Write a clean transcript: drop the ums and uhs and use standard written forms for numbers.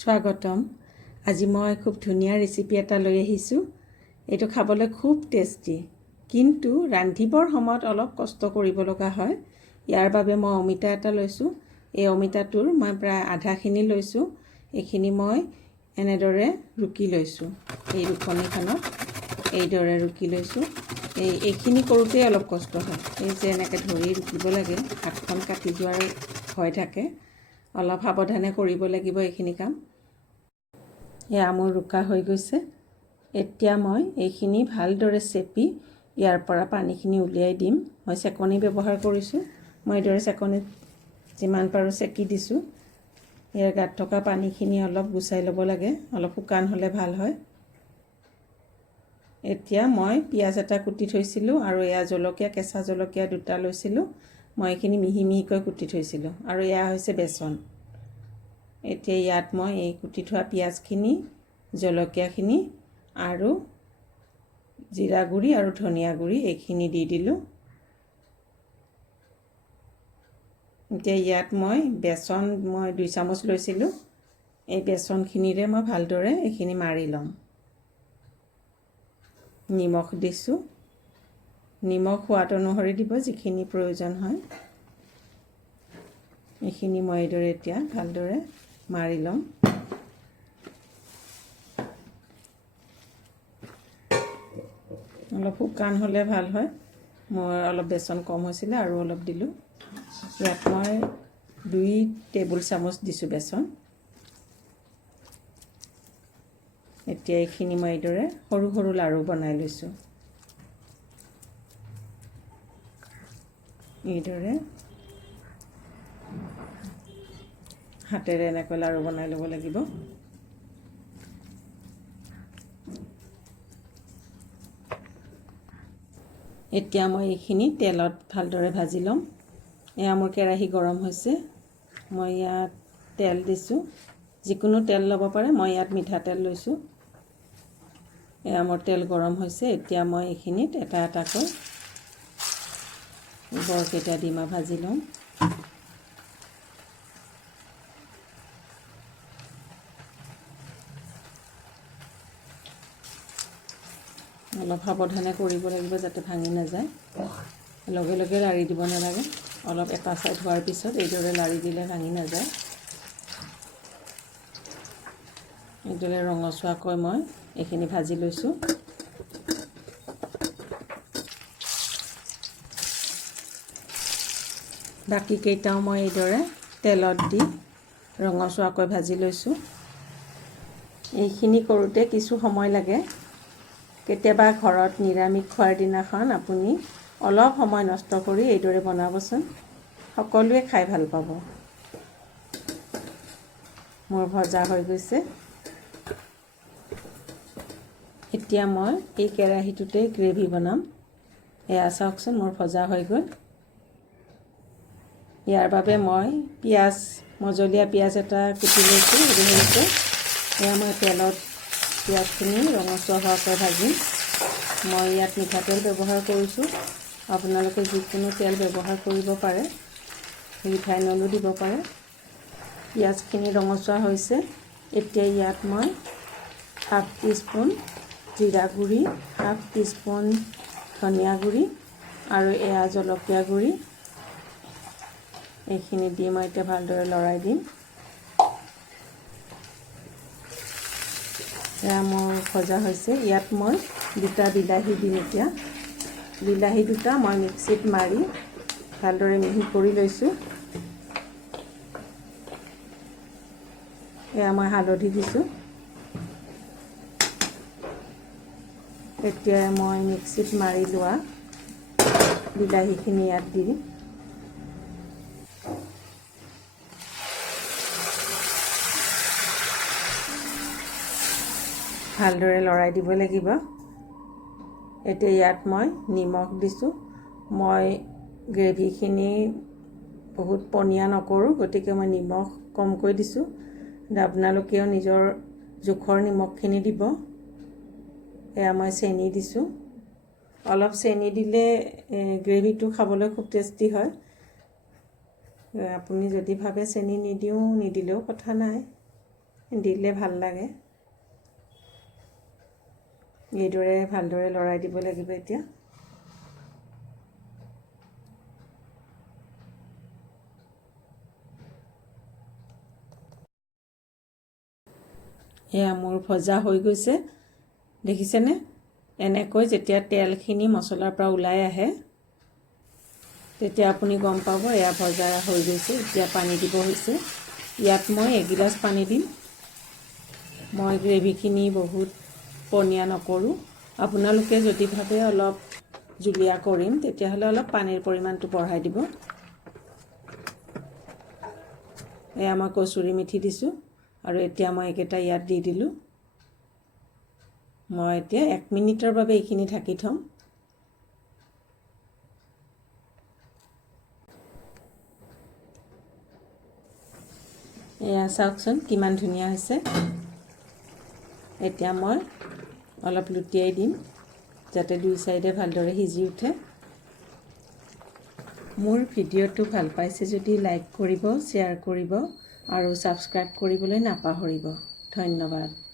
স্বাগতম। আজি মই খুব ধুনীয়া ৰেচিপি এটা লৈ আহিছোঁ। এইটো খাবলৈ খুব টেষ্টি, কিন্তু ৰান্ধিবৰ সময়ত অলপ কষ্ট কৰিব লগা হয়। ইয়াৰ বাবে মই অমিতা এটা লৈছোঁ। এই অমিতাটোৰ মই প্ৰায় আধাখিনি লৈছোঁ। এইখিনি মই এনেদৰে ৰুকি লৈছোঁ। এই ৰুকনিখনত এইদৰে ৰুকি লৈছোঁ। এইখিনি কৰোঁতেই অলপ কষ্ট হয়। এই যে এনেকৈ ধৰি ৰুকিব লাগে, হাতখন কাটি যোৱাৰ ভয় থাকে। অলপ সাৱধানে কৰিব লাগিব এইখিনি কাম। এয়া মোৰ ৰুকা হৈ গৈছে। এতিয়া মই এইখিনি ভালদৰে চেপি ইয়াৰ পৰা পানীখিনি উলিয়াই দিম। মই চেকনি ব্যৱহাৰ কৰিছোঁ। মই এইদৰে চেকনিত যিমান পাৰোঁ চেকি দিছোঁ। ইয়াৰ গাত থকা পানীখিনি অলপ গুচাই ল'ব লাগে, অলপ শুকান হ'লে ভাল হয়। এতিয়া মই পিঁয়াজ এটা কুটি থৈছিলোঁ আৰু এয়া জলকীয়া, কেঁচা জলকীয়া দুটা লৈছিলোঁ। মই এইখিনি মিহি মিহিকৈ কুটি থৈছিলোঁ আৰু এয়া হৈছে বেচন। এতিয়া ইয়াত মই এই কুটি থোৱা পিঁয়াজখিনি, জলকীয়াখিনি আৰু জিৰা গুড়ি আৰু ধনিয়া গুড়ি এইখিনি দি দিলোঁ। এতিয়া ইয়াত মই বেচন 2 চামুচ লৈছিলোঁ। এই বেচনখিনিৰে মই ভালদৰে এইখিনি মাৰি ল'ম। নিমখ দিছোঁ। নিমখ সোৱাদ অনুসৰি দিব, যিখিনি প্ৰয়োজন হয়। এইখিনি মই এইদৰে এতিয়া ভালদৰে মাৰি ল'ম। অলপ শুকান হ'লে ভাল হয়। মোৰ অলপ বেচন কম হৈছিলে আৰু অলপ দিলোঁ। ইয়াত মই 2 টেবুল চামুচ দিছোঁ বেচন। এতিয়া এইখিনি মই এইদৰে সৰু সৰু লাড়ু বনাই লৈছোঁ। এইদৰে হাতেৰে এনেকৈ লাড়ু বনাই ল'ব লাগিব। এতিয়া মই এইখিনি তেলত ভালদৰে ভাজি ল'ম। এয়া মোৰ কেৰাহী গৰম হৈছে। মই ইয়াত তেল দিছোঁ। যিকোনো তেল ল'ব পাৰে, মই ইয়াত মিঠাতেল লৈছোঁ। এয়া মোৰ তেল গৰম হৈছে। এতিয়া মই এইখিনিত এটা এটাকৈ বৰকেইটা দি মই ভাজি ল'ম। অলপ সাৱধানে কৰিব লাগিব যাতে ভাঙি নাযায়। লগে লগে লাৰি দিব নালাগে। অলপ এটা চাইড হোৱাৰ পিছত এইদৰে লাৰি দিলে ভাঙি নাযায়। এইদৰে ৰঙচুৱাকৈ মই এইখিনি ভাজি লৈছোঁ। বাকীকেইটাও মই এইদৰে তেলত দি ৰঙচুৱাকৈ ভাজি লৈছোঁ। এইখিনি কৰোঁতে কিছু সময় লাগে। কেতিয়াবা ঘৰত নিৰামিষ খোৱাৰ দিনাখন আপুনি অলপ সময় নষ্ট কৰি এইদৰে বনাবচোন। সকলোৱে খাই ভাল পাব। মোৰ ভজা হৈ গৈছে। এতিয়া মই এই কেৰাহীটোতে গ্ৰেভি বনাম। এয়া চাওকচোন, মোৰ ভজা হৈ গ'ল। ইয়াৰ বাবে মই মজলীয়া পিঁয়াজ এটা কুটি লৈছোঁ। হেৰি হৈছে, এয়া মই তেলত পিঁয়াজখিনি ৰঙচুৱা হোৱাকৈ ভাজিম। মই ইয়াত মিঠাতেল ব্যৱহাৰ কৰিছোঁ। আপোনালোকে যিকোনো তেল ব্যৱহাৰ কৰিব পাৰে, ৰিফাইন অইলো দিব পাৰে। পিঁয়াজখিনি ৰঙচুৱা হৈছে। এতিয়া ইয়াত মই 1/2 টিস্পুন জিৰা গুড়ি, 1/2 টিস্পুন ধনিয়া গুড়ি আৰু এয়া জলকীয়া গুড়ি এইখিনি দি মই এতিয়া ভালদৰে লৰাই দিম। এয়া মোৰ ভজা হৈছে। ইয়াত মই 2টা বিলাহী দিম। এতিয়া বিলাহী 2টা মই মিক্সিত মাৰি ভালদৰে মিহি কৰি লৈছোঁ। এয়া মই হালধি দিছোঁ। এতিয়া মই মিক্সিত মাৰি লোৱা বিলাহীখিনি ইয়াত দি দিম। ভালদৰে লৰাই দিব লাগিব। এতিয়া ইয়াত মই নিমখ দিছোঁ। মই গ্ৰেভিখিনি বহুত পনীয়া নকৰোঁ, গতিকে মই নিমখ কমকৈ দিছোঁ। আপোনালোকেও নিজৰ জোখৰ নিমখখিনি দিব। এয়া মই চেনি দিছোঁ। অলপ চেনি দিলে গ্ৰেভিটো খাবলৈ খুব টেষ্টি হয়। আপুনি যদি ভাবে চেনি নিদিলেও কথা নাই। দিলে ভাল লাগে। এইদৰে ভালদৰে লৰাই দিব লাগিব এতিয়া। এয়া মোৰ ভজা হৈ গৈছে, দেখিছেনে? এনেকৈ যেতিয়া তেলখিনি মছলাৰ পৰা ওলাই আহে তেতিয়া আপুনি গম পাব এয়া ভজা হৈ গৈছে। এতিয়া পানী দিব হৈছে। ইয়াত মই এগিলাচ পানী দিম। মই গ্ৰেভিখিনি বহুত পনীয়া নকৰোঁ। আপোনালোকে যদি ভাবে অলপ জুলীয়া কৰিম তেতিয়াহ'লে অলপ পানীৰ পৰিমাণটো বঢ়াই দিব। এয়া মই কচুৰি মেথি দিছোঁ আৰু এতিয়া মই এইকেইটা ইয়াত দি দিলোঁ। মই এতিয়া 1 মিনিটৰ বাবে এইখিনি ঢাকি থ'ম। এয়া চাওকচোন কিমান ধুনীয়া হৈছে। এতিয়া মই অলপ লুটিয়াই দিম যাতে দুই চাইডে ভালদৰে সিজি উঠে। মোৰ ভিডিঅ'টো ভাল পাইছে যদি লাইক কৰিব, শ্বেয়াৰ কৰিব আৰু ছাবস্ক্ৰাইব কৰিবলৈ নাপাহৰিব। ধন্যবাদ।